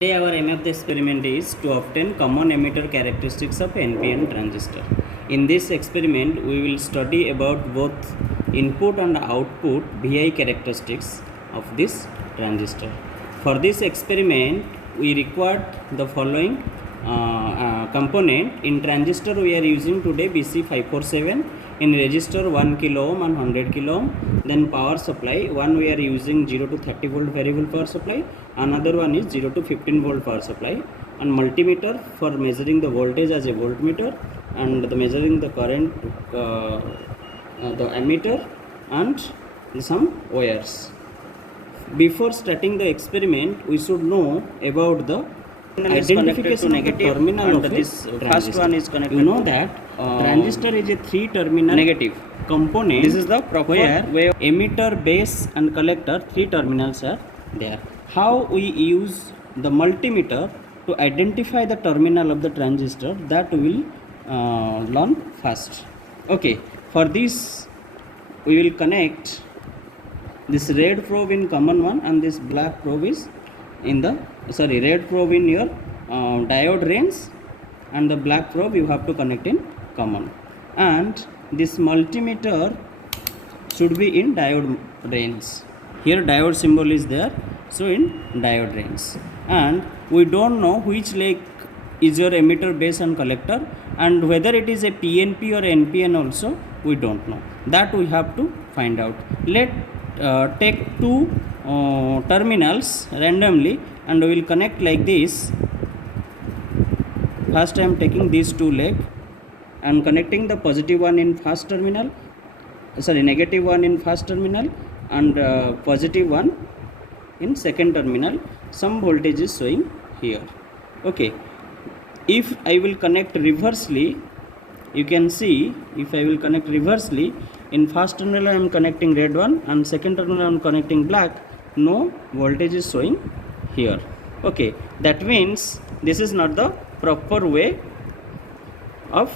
Today our aim of the experiment is to obtain common emitter characteristics of NPN transistor. In this experiment we will study about both input and output VI characteristics of this transistor. For this experiment we required the following component. In transistor we are using today BC547, in resistor 1 kilo ohm and 100 kilo ohm. Then power supply, one we are using 0 to 30 volt variable power supply, another one is 0 to 15 volt power supply, and multimeter for measuring the voltage as a voltmeter, and the measuring the current, the ammeter, and some wires. Before starting the experiment we should know about the identification of the terminal of this first one is connected. You know that transistor is a three terminal negative component. This is the proper way of emitter, base and collector. Three terminals are there. How we use the multimeter to identify the terminal of the transistor, that we will learn first. Okay, for this we will connect this red probe in common one and this black probe is in the red probe in your diode range, and the black probe you have to connect in common, and this multimeter should be in diode range. Here diode symbol is there, so in diode range, and we don't know which leg is your emitter, base and collector, and whether it is a PNP or NPN also we don't know. That we have to find out. Let take two terminals randomly and we will connect like this. First I am taking these two legs and connecting the positive one in first terminal, negative one in first terminal, and positive one in second terminal. Some voltage is showing here. Okay, if I will connect reversely, you can see, if I will connect reversely, in first terminal I am connecting red one and second terminal I am connecting black. No voltage is showing here. Okay, that means this is not the proper way of,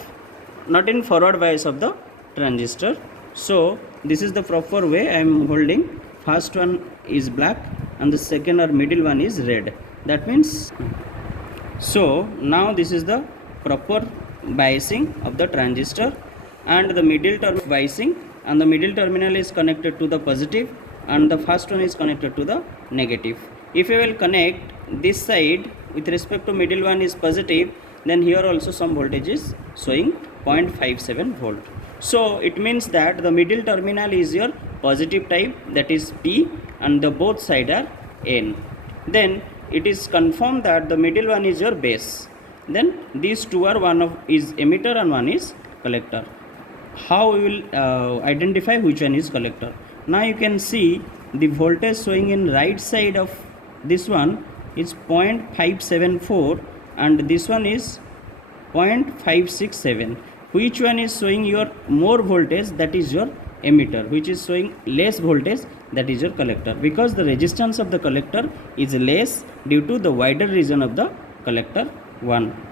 not in forward bias of the transistor. So this is the proper way. I am holding first one is black and the second or middle one is red. That means, so now this is the proper biasing of the transistor, and the middle term biasing, and the middle terminal is connected to the positive and the first one is connected to the negative. If you will connect this side with respect to middle one is positive, then here also some voltage is showing 0.57 volt. So it means that the middle terminal is your positive type, that is P, and the both side are N. Then it is confirmed that the middle one is your base. Then these two are, one of is emitter and one is collector. How we will identify which one is collector? Now you can see the voltage showing in right side of this one is 0.574 and this one is 0.567. Which one is showing your more voltage? That is your emitter. Which is showing less voltage? That is your collector, because the resistance of the collector is less due to the wider region of the collector 1.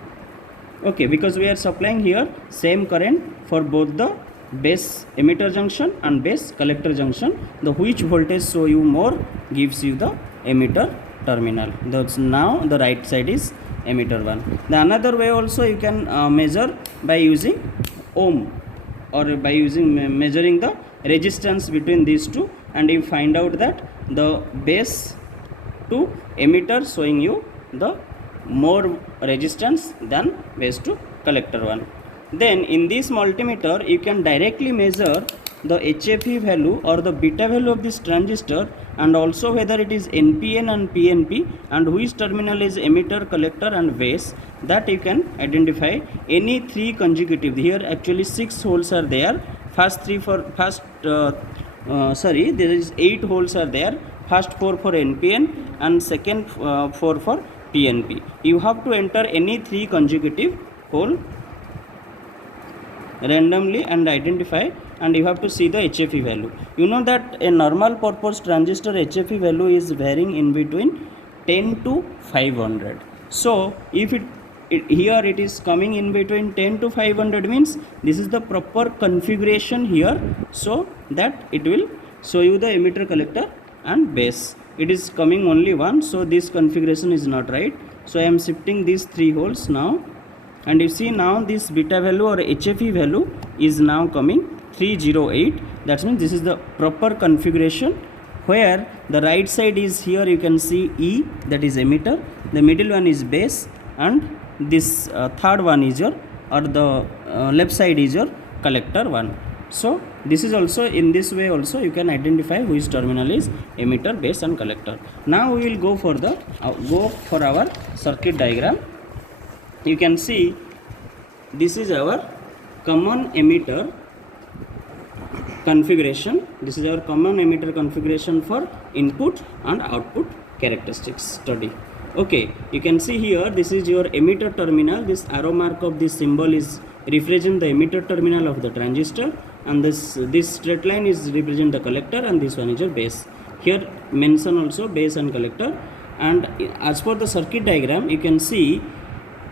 Okay, because we are supplying here same current for both the base emitter junction and base collector junction. The which voltage show you more gives you the emitter terminal. That's now the right side is emitter one. The another way also you can measure by using ohm, or by using measuring the resistance between these two, and you find out that the base to emitter showing you the more resistance than base to collector one. Then in this multimeter you can directly measure the HFE value or the beta value of this transistor, and also whether it is NPN and PNP, and which terminal is emitter, collector and base. That you can identify any three consecutive. Here actually 6 holes are there. First three for first there is 8 holes are there. First 4 for NPN and second 4 for PNP. You have to enter any three consecutive hole randomly and identify, and you have to see the HFE value. You know that a normal purpose transistor HFE value is varying in between 10 to 500. So if here it is coming in between 10 to 500, means this is the proper configuration here, so that it will show you the emitter, collector and base. it is coming only one, so this configuration is not right. So I am shifting these 3 holes now, and you see now this beta value or HFE value is now coming 308. That means this is the proper configuration, where the right side is here, you can see E, that is emitter, the middle one is base, and this third one is your, or the left side is your collector one. So this is also, in this way also you can identify which terminal is emitter, base and collector. Now we will go for the our circuit diagram. You can see this is our common emitter configuration. This is our common emitter configuration for input and output characteristics study. Okay, you can see here this is your emitter terminal. This arrow mark of this symbol is represent the emitter terminal of the transistor, and this straight line is represent the collector, and this one is your base. Here mention also base and collector. And as for the circuit diagram, you can see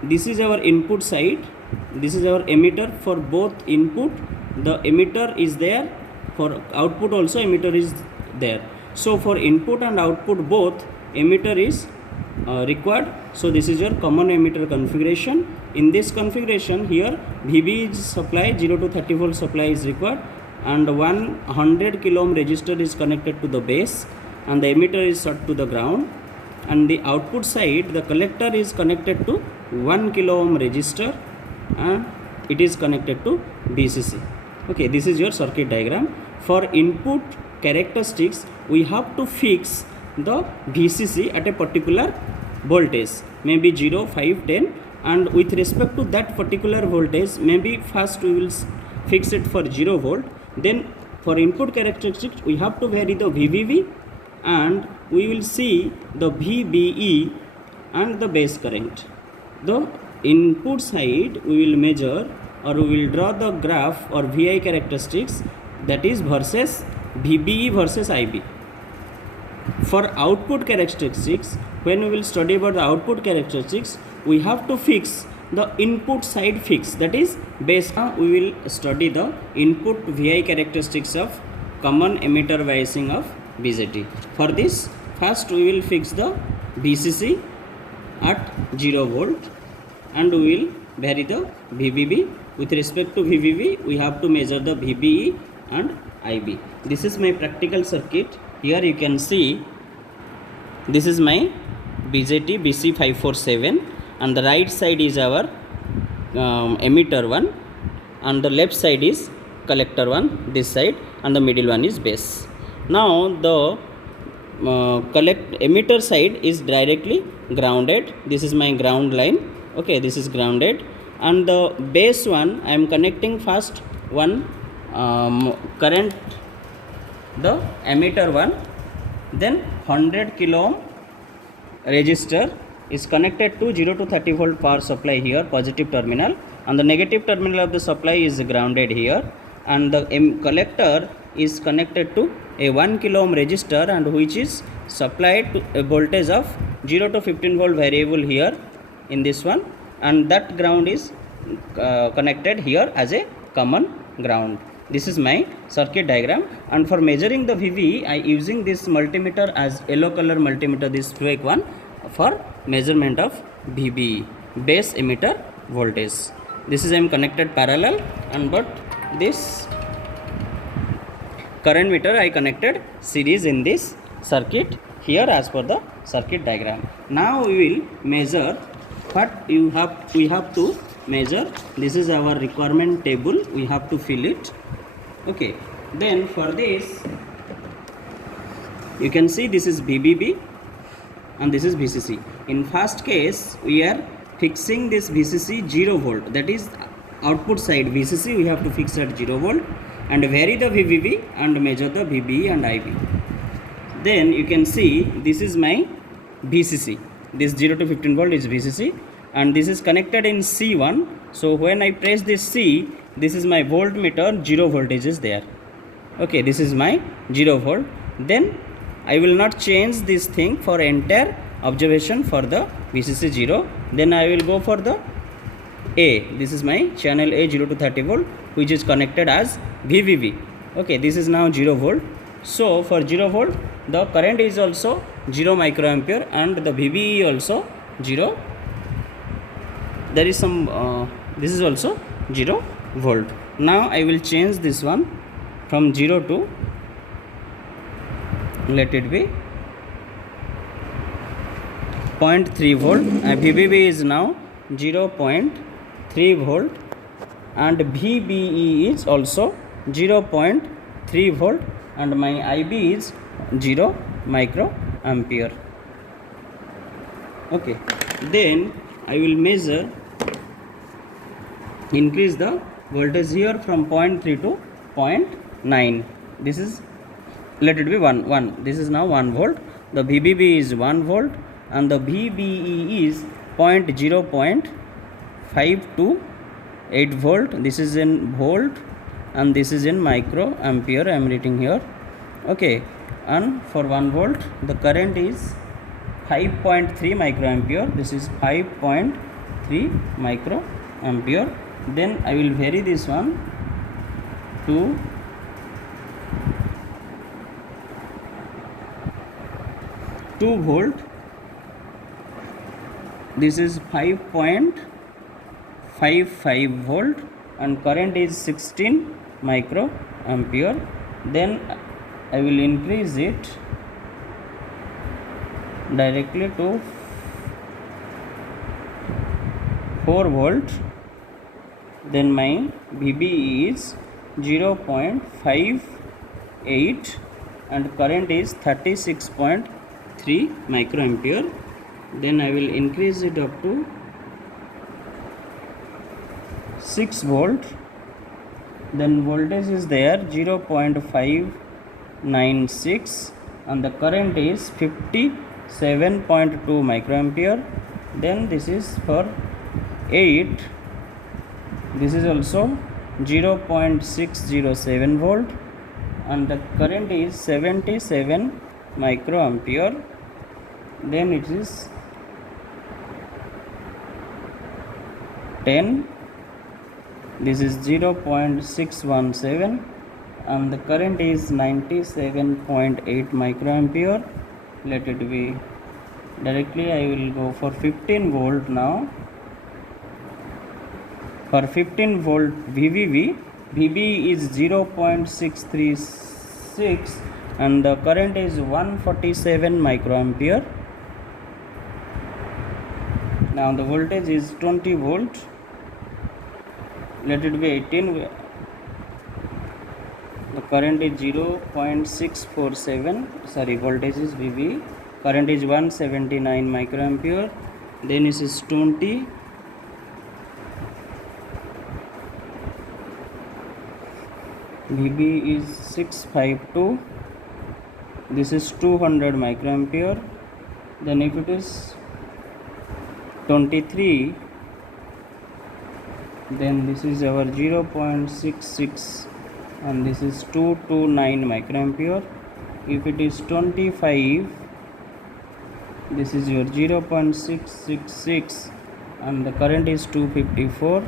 this is our input side, this is our emitter. For both input the emitter is there, for output also emitter is there. So for input and output both emitter is required. So this is your common emitter configuration. In this configuration here VB is supply, 0 to 30 volt supply is required, and 100 kilo ohm resistor is connected to the base, and the emitter is short to the ground. And the output side, the collector is connected to 1 kilo ohm resistor, and it is connected to BCC. Okay, this is your circuit diagram. For input characteristics, we have to fix the VCC at a particular voltage, maybe 0, 5, 10, and with respect to that particular voltage, maybe first we will fix it for 0 volt. Then for input characteristics, we have to vary the VVV, and we will see the VBE and the base current. The input side we will measure, or we will draw the graph or VI characteristics, that is versus VBE versus IB. For output characteristics, when we will study about the output characteristics, we have to fix the input side fix, that is base. Now we will study the input VI characteristics of common emitter biasing of BJT. For this, first we will fix the BCC at 0 volt, and we will vary the VBB. With respect to VBB, we have to measure the VBE and IB. This is my practical circuit. Here you can see this is my BJT BC547, and the right side is our emitter one, and the left side is collector one, this side, and the middle one is base. Now the emitter side is directly grounded. This is my ground line. Okay, this is grounded, and the base one I am connecting first one current, the emitter one, then 100 kilo ohm resistor is connected to 0 to 30 volt power supply here, positive terminal, and the negative terminal of the supply is grounded here, and the collector is connected to a 1 kilo ohm resistor, and which is supplied to a voltage of 0 to 15 volt variable here in this one, and that ground is connected here as a common ground. This is my circuit diagram, and for measuring the VV, I using this multimeter as yellow color multimeter, this fake one, for measurement of VB, base emitter voltage. This is I am connected parallel, and but this current meter I connected series in this circuit here as per the circuit diagram. Now we will measure what we have to measure. This is our requirement table, we have to fill it. Okay, then for this you can see this is VBB and this is VCC. In first case we are fixing this VCC 0 volt, that is output side VCC we have to fix at 0 volt, and vary the VBB and measure the VBE and IB. Then you can see this is my VCC, this 0 to 15 volt is VCC, and this is connected in C1. So when I press this C, this is my voltmeter, 0 voltage is there. Okay, this is my 0 volt. Then I will not change this thing for entire observation for the VCC 0. Then I will go for the A. This is my channel A 0 to 30 volt, which is connected as VVV. Okay, this is now 0 volt. So for 0 volt the current is also 0 microampere and the VBE also 0. There is some this is also 0 volt. Now I will change this one from 0 to, let it be 0.3 volt. VBB is now 0.3 volt and VBE is also 0.3 volt and my IB is 0 microampere. Okay, then I will measure, increase the voltage here from 0.3 to 0.9. This is, let it be 1. This is now 1 volt. The VBB is 1 volt and the VBE is 0.528 volt. This is in volt and this is in microampere I am writing here. Okay, and for 1 volt the current is 5.3 microampere. This is 5.3 microampere. Then I will vary this one to 2 volt. This is 5.55 volt and current is 16 microampere. Then I will increase it directly to 4 volt. Then my VBE is 0.58 and current is 36.3 microampere. Then I will increase it up to 6 volt. Then voltage is there 0.596 and the current is 57.2 microampere. Then this is for 8. This is also 0.607 volt and the current is 77 microampere. Then it is 10. This is 0.617 and the current is 97.8 microampere. Let it be, directly I will go for 15 volt now. For 15 volt VBB, VB is 0.636 and the current is 147 microampere. Now the voltage is 20 volt. Let it be 18. The current is 0.647. Sorry, voltage is VB. Current is 179 microampere. Then it is 20. VB is 652. This is 200 microampere. Then if it is 23, then this is our 0.66 and this is 229 microampere. If it is 25, this is your 0.666 and the current is 254.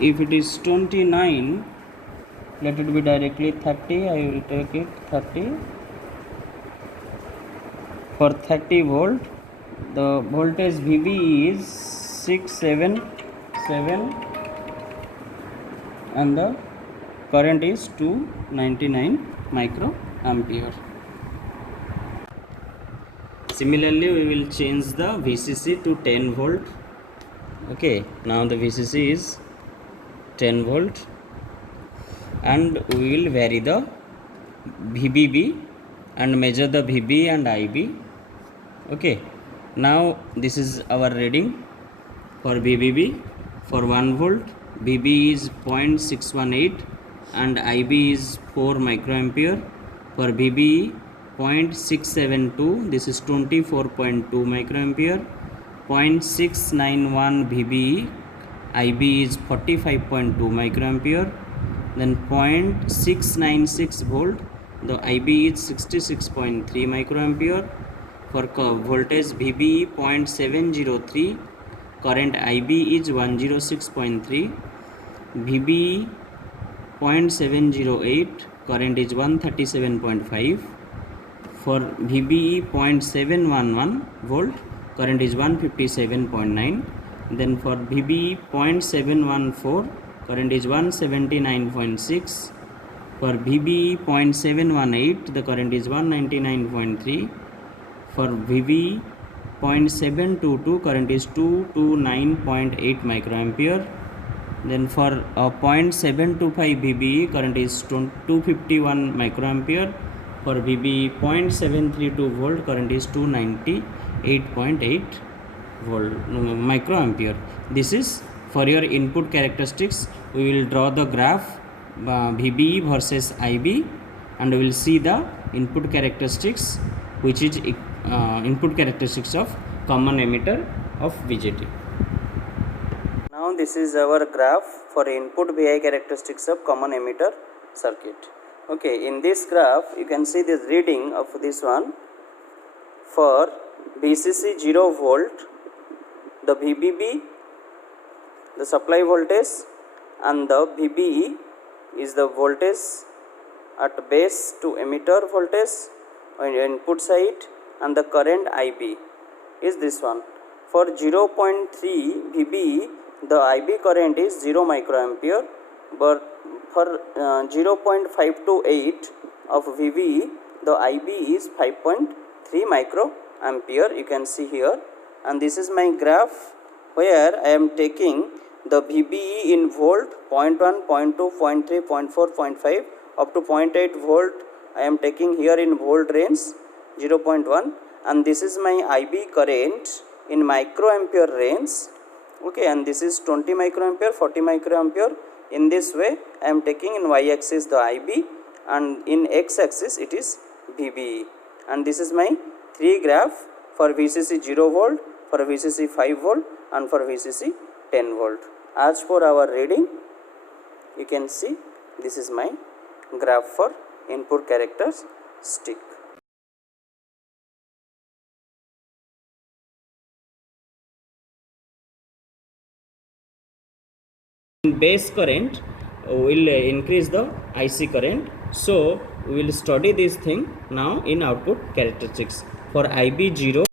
If it is 29, let it be directly 30. I will take it 30. For 30 volt, the voltage VB is 677 and the current is 299 microampere. Similarly, we will change the VCC to 10 volt. Okay, now the VCC is 10 volt and we will vary the VBB and measure the VB and IB. Okay, now this is our reading for VBB. For 1 volt, VB is 0.618 and IB is 4 microampere. For VBE 0.672, this is 24.2 microampere. 0.691 VBE, IB is 45.2 microampere. Then 0.696 volt, the IB is 66.3 microampere. For voltage VBE 0.703, current IB is 106.3, VBE 0.708 current is 137.5. For VBE 0.711 volt, current is 157.9. Then for VBE 0.714, current is 179.6. For VBE 0.718, the current is 199.3. For VBE 0.722, current is 229.8 microampere. Then for 0.725 VBE, current is 251 microampere. For VBE 0.732 volt, current is 298.8 volt microampere. This is for your input characteristics. We will draw the graph VBE versus IB, and we will see the input characteristics, which is input characteristics of common emitter of BJT. Now this is our graph for input VI characteristics of common emitter circuit. Okay, in this graph you can see this reading of this one. For VCC 0 volt, the VBB, the supply voltage, and the VBE is the voltage at base to emitter voltage on input side, and the current IB is this one. For 0.3 VBE, the IB current is 0 microampere, but for 0.528 of VBE, the IB is 5.3 microampere. You can see here, and this is my graph where I am taking the VBE in volt 0.1, 0.2, 0.3, 0.4, 0.5 up to 0.8 volt. I am taking here in volt range 0.1, and this is my IB current in microampere range. Okay, and this is 20 microampere, 40 microampere. In this way I am taking in y axis the IB, and in x axis it is VBE. And this is my 3 graph for VCC 0 volt, for VCC 5 volt, and for VCC 10 volt. As for our reading, you can see this is my graph for input characteristic. Base current will increase the IC current, so we will study this thing now in output characteristics. For IB 0,